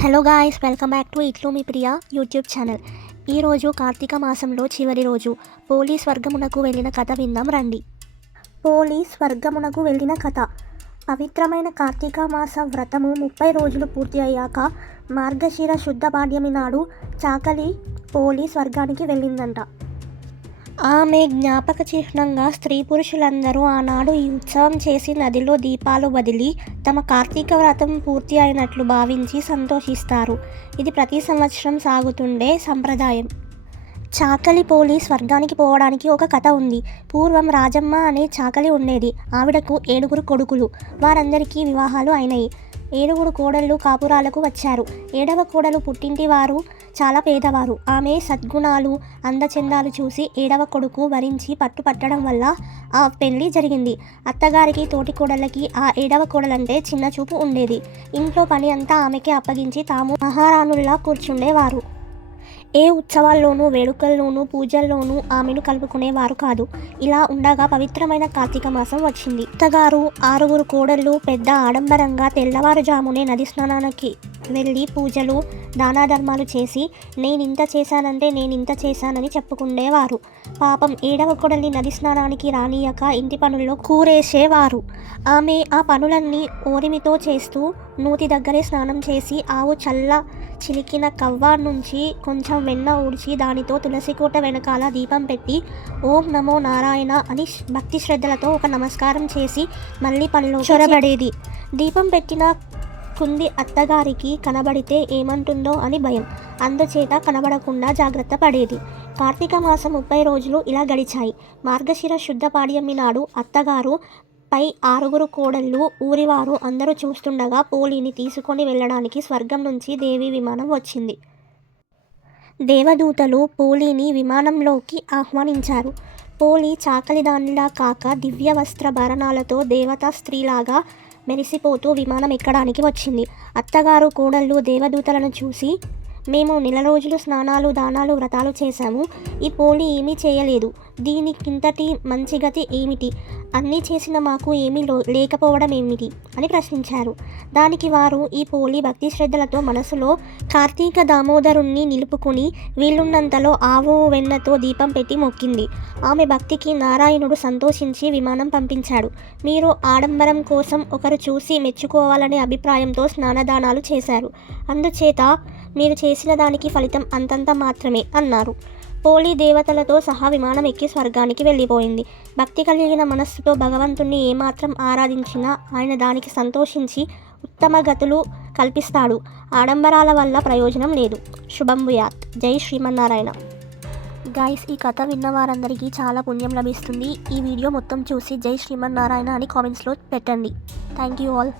Hello guys, welcome back to ఇట్లు మీ ప్రియ YouTube channel. ఈరోజు కార్తీక మాసంలో చివరి రోజు పోలీస్ వర్గమునకు వెళ్ళిన కథ విందాం రండి. పోలీస్ వర్గమునకు వెళ్ళిన కథ. పవిత్రమైన కార్తీక మాస వ్రతము 30 రోజులు పూర్తి అయ్యాక మార్గశిర శుద్ధ పాడ్యమి నాడు చాకలి పోలీస్ వర్గానికి వెళ్ళిందంట. ఆమె జ్ఞాపక చిహ్నంగా స్త్రీ పురుషులందరూ ఆనాడు ఈ ఉత్సవం చేసి నదిలో దీపాలు వదిలి తమ కార్తీక వ్రతం పూర్తి అయినట్లు భావించి సంతోషిస్తారు. ఇది ప్రతి సంవత్సరం సాగుతుండే సంప్రదాయం. చాకలి పోలీస్ వర్గానికి పోవడానికి ఒక కథ ఉంది. పూర్వం రాజమ్మ అనే చాకలి ఉండేది. ఆవిడకు 7 కొడుకులు. వారందరికీ వివాహాలు అయినాయి. 7 కోడళ్ళు కాపురాలకు వచ్చారు. 7వ కోడలు పుట్టింటి వారు చాలా పేదవారు. ఆమె సద్గుణాలు అందచందాలు చూసి 7వ కొడుకు వరించి పట్టుపట్టడం వల్ల ఆ పెళ్లి జరిగింది. అత్తగారికి తోటి కోడళ్ళకి ఆ 7వ కోడలంటే చిన్న చూపు ఉండేది. ఇంట్లో పని అంతా ఆమెకే అప్పగించి తాము మహారాణుల్లా కూర్చుండేవారు. ఏ ఉత్సవాల్లోనూ వేడుకల్లోనూ పూజల్లోనూ ఆమెను కలుపుకునేవారు కాదు. ఇలా ఉండగా పవిత్రమైన కార్తీక మాసం వచ్చింది. అత్తగారు 6 కోడళ్ళు పెద్ద ఆడంబరంగా తెల్లవారుజామునే నది స్నానానికి వెళ్ళి పూజలు దానాధర్మాలు చేసి నేనింత చేశానని చెప్పుకునేవారు. పాపం 7వ కోడల్ని నది స్నానానికి రానియక ఇంటి పనుల్లో కూరేసేవారు. ఆమె ఆ పనులన్నీ ఓరిమితో చేస్తూ నూతి దగ్గరే స్నానం చేసి ఆవు చల్ల చిలికిన కవ్వ నుంచి కొంచెం వెన్న ఊడ్చి దానితో తులసికోట వెనకాల దీపం పెట్టి ఓం నమో నారాయణ అని భక్తి శ్రద్ధలతో ఒక నమస్కారం చేసి మళ్ళీ పనిలో చొరబడేది. దీపం పెట్టిన కుంది అత్తగారికి కనబడితే ఏమంటుందో అని భయం. అందుచేత కనబడకుండా జాగ్రత్త పడేది. కార్తీక మాసం 30 రోజులు ఇలా గడిచాయి. మార్గశిర శుద్ధ పాడ్యమి నాడు అత్తగారు పై 6 కోడళ్ళు ఊరివారు అందరూ చూస్తుండగా పోలీని తీసుకొని వెళ్ళడానికి స్వర్గం నుంచి దేవి విమానం వచ్చింది. దేవదూతలు పోలీని విమానంలోకి ఆహ్వానించారు. పోలి చాకలిదానిలా కాక దివ్య వస్త్రభరణాలతో దేవతా స్త్రీలాగా మెరిసిపోతూ విమానం ఎక్కడానికి వచ్చింది. అత్తగారు కోడళ్ళు దేవదూతలను చూసి మేము నెల రోజులు స్నానాలు దానాలు వ్రతాలు చేశాము. ఈ పోలి ఏమీ చేయలేదు. దీనికింతటి మంచి గతి ఏమిటి? అన్నీ చేసిన మాకు ఏమీ లేకపోవడం ఏమిటి అని ప్రశ్నించారు. దానికి వారు ఈ పోలి భక్తి శ్రద్ధలతో మనసులో కార్తీక దామోదరుణ్ణి నిలుపుకుని వీలున్నంతలో ఆవు వెన్నతో దీపం పెట్టి మొక్కింది. ఆమె భక్తికి నారాయణుడు సంతోషించి విమానం పంపించాడు. మీరు ఆడంబరం కోసం ఒకరు చూసి మెచ్చుకోవాలనే అభిప్రాయంతో స్నానదానాలు చేశారు. అందుచేత మీరు చేసిన దానికి ఫలితం అంతంత మాత్రమే అన్నారు. పోలి దేవతలతో సహా విమానం ఎక్కి స్వర్గానికి వెళ్ళిపోయింది. భక్తి కలిగిన మనస్సుతో భగవంతుణ్ణి ఏమాత్రం ఆరాధించినా ఆయన దానికి సంతోషించి ఉత్తమ గతులు కల్పిస్తాడు. ఆడంబరాల వల్ల ప్రయోజనం లేదు. శుభం భూయాత్. జై శ్రీమన్నారాయణ. గైస్, ఈ కథ విన్న వారందరికీ చాలా పుణ్యం లభిస్తుంది. ఈ వీడియో మొత్తం చూసి జై శ్రీమన్నారాయణ అని కామెంట్స్లో పెట్టండి. Thank you all.